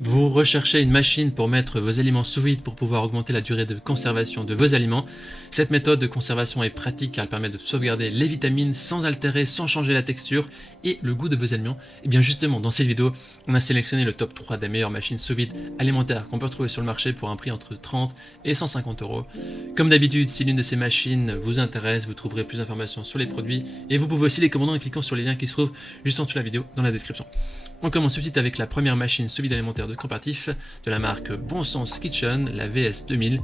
Vous recherchez une machine pour mettre vos aliments sous vide pour pouvoir augmenter la durée de conservation de vos aliments. Cette méthode de conservation est pratique car elle permet de sauvegarder les vitamines sans altérer, sans changer la texture et le goût de vos aliments. Et bien justement, dans cette vidéo, on a sélectionné le top 3 des meilleures machines sous vide alimentaires qu'on peut retrouver sur le marché pour un prix entre 30 et 150 €. Comme d'habitude, si l'une de ces machines vous intéresse, vous trouverez plus d'informations sur les produits et vous pouvez aussi les commander en cliquant sur les liens qui se trouvent juste en dessous de la vidéo dans la description. On commence tout de suite avec la première machine sous vide alimentaire de comparatif de la marque Bon Sens Kitchen, la VS2000,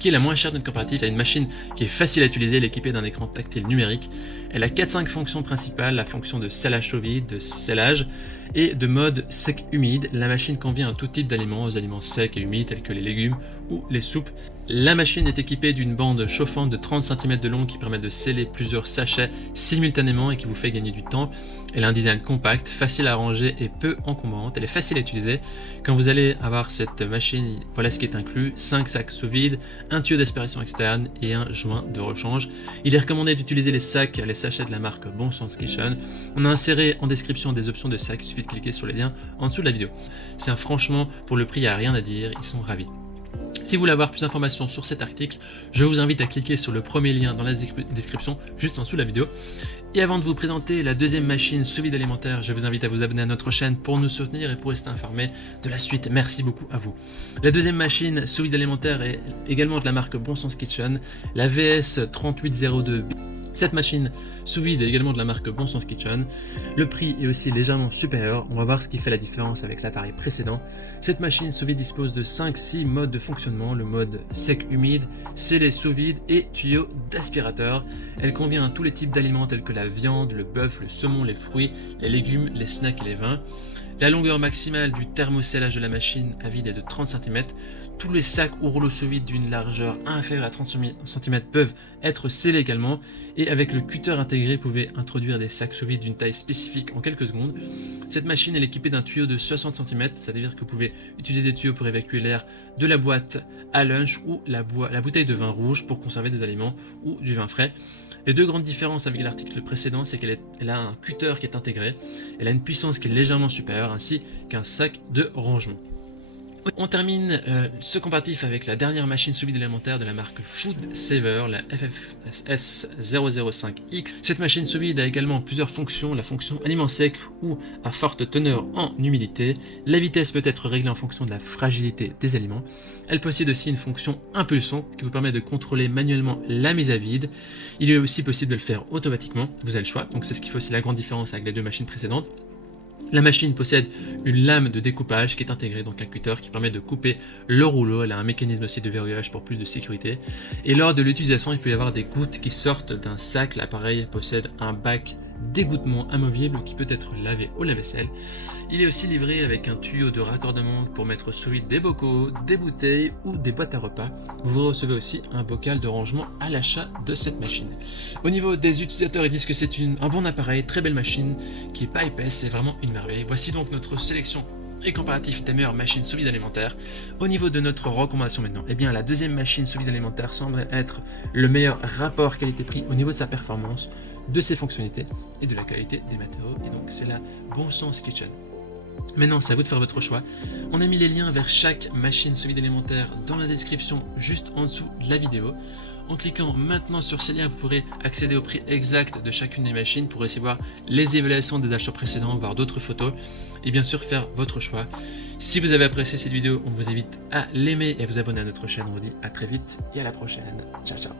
qui est la moins chère de notre comparatif. C'est une machine qui est facile à utiliser, elle est équipée d'un écran tactile numérique. Elle a 4-5 fonctions principales, la fonction de scellage sous vide, de scellage et de mode sec-humide. La machine convient à tout type d'aliments, aux aliments secs et humides tels que les légumes ou les soupes. La machine est équipée d'une bande chauffante de 30 cm de long qui permet de sceller plusieurs sachets simultanément et qui vous fait gagner du temps. Elle a un design compact, facile à ranger et peu encombrante. Elle est facile à utiliser. Quand vous allez avoir cette machine, voilà ce qui est inclus: 5 sacs sous vide, un tuyau d'aspiration externe et un joint de rechange. Il est recommandé d'utiliser les sacs, les sachets de la marque Bon Sens Kitchen. On a inséré en description des options de sacs, il suffit de cliquer sur les liens en dessous de la vidéo. Franchement, pour le prix, il n'y a rien à dire, ils sont ravis. Si vous voulez avoir plus d'informations sur cet article, je vous invite à cliquer sur le premier lien dans la description juste en dessous de la vidéo. Et avant de vous présenter la deuxième machine sous vide alimentaire, je vous invite à vous abonner à notre chaîne pour nous soutenir et pour rester informé de la suite. Merci beaucoup à vous. La deuxième machine sous vide alimentaire est également de la marque Bon Sens Kitchen, la VS3802. Cette machine sous vide est également de la marque Bon Sens Kitchen. Le prix est aussi légèrement supérieur. On va voir ce qui fait la différence avec l'appareil précédent. Cette machine sous vide dispose de 5-6 modes de fonctionnement. Le mode sec-humide, scellé sous vide et tuyau d'aspirateur. Elle convient à tous les types d'aliments tels que la viande, le bœuf, le saumon, les fruits, les légumes, les snacks et les vins. La longueur maximale du thermoscellage de la machine à vide est de 30 cm. Tous les sacs ou rouleaux sous vide d'une largeur inférieure à 30 cm peuvent être scellés également. Et avec le cutter intégré, vous pouvez introduire des sacs sous vide d'une taille spécifique en quelques secondes. Cette machine est équipée d'un tuyau de 60 cm, c'est-à-dire que vous pouvez utiliser des tuyaux pour évacuer l'air de la boîte à lunch ou la bouteille de vin rouge pour conserver des aliments ou du vin frais. Les deux grandes différences avec l'article précédent, c'est qu'elle a un cutter qui est intégré, elle a une puissance qui est légèrement supérieure, ainsi qu'un sac de rangement. On termine ce comparatif avec la dernière machine sous vide alimentaire de la marque Food Saver, la FFS005X. Cette machine sous vide a également plusieurs fonctions: la fonction aliment sec ou à forte teneur en humidité. La vitesse peut être réglée en fonction de la fragilité des aliments. Elle possède aussi une fonction impulsion qui vous permet de contrôler manuellement la mise à vide. Il est aussi possible de le faire automatiquement, vous avez le choix. Donc c'est ce qui fait aussi la grande différence avec les deux machines précédentes. La machine possède une lame de découpage qui est intégrée, donc un cutter qui permet de couper le rouleau. Elle a un mécanisme aussi de verrouillage pour plus de sécurité. Et lors de l'utilisation, il peut y avoir des gouttes qui sortent d'un sac. L'appareil possède un bac d'égouttement amovible qui peut être lavé au lave-vaisselle. Il est aussi livré avec un tuyau de raccordement pour mettre sous vide des bocaux, des bouteilles ou des boîtes à repas. Vous recevez aussi un bocal de rangement à l'achat de cette machine. Au niveau des utilisateurs, ils disent que c'est un bon appareil, très belle machine qui est pas épaisse, c'est vraiment une merveille. Voici donc notre sélection et comparatif des meilleures machines sous vide alimentaire. Au niveau de notre recommandation maintenant, eh bien la deuxième machine sous vide alimentaire semble être le meilleur rapport qualité-prix au niveau de sa performance, de ses fonctionnalités et de la qualité des matériaux, et donc c'est la Bon Sens Kitchen. Maintenant, c'est à vous de faire votre choix. On a mis les liens vers chaque machine sous vide alimentaire dans la description juste en dessous de la vidéo. En cliquant maintenant sur ces liens, vous pourrez accéder au prix exact de chacune des machines pour essayer de voir les évaluations des achats précédents, voir d'autres photos et bien sûr faire votre choix. Si vous avez apprécié cette vidéo, on vous invite à l'aimer et à vous abonner à notre chaîne. On vous dit à très vite et à la prochaine. Ciao ciao.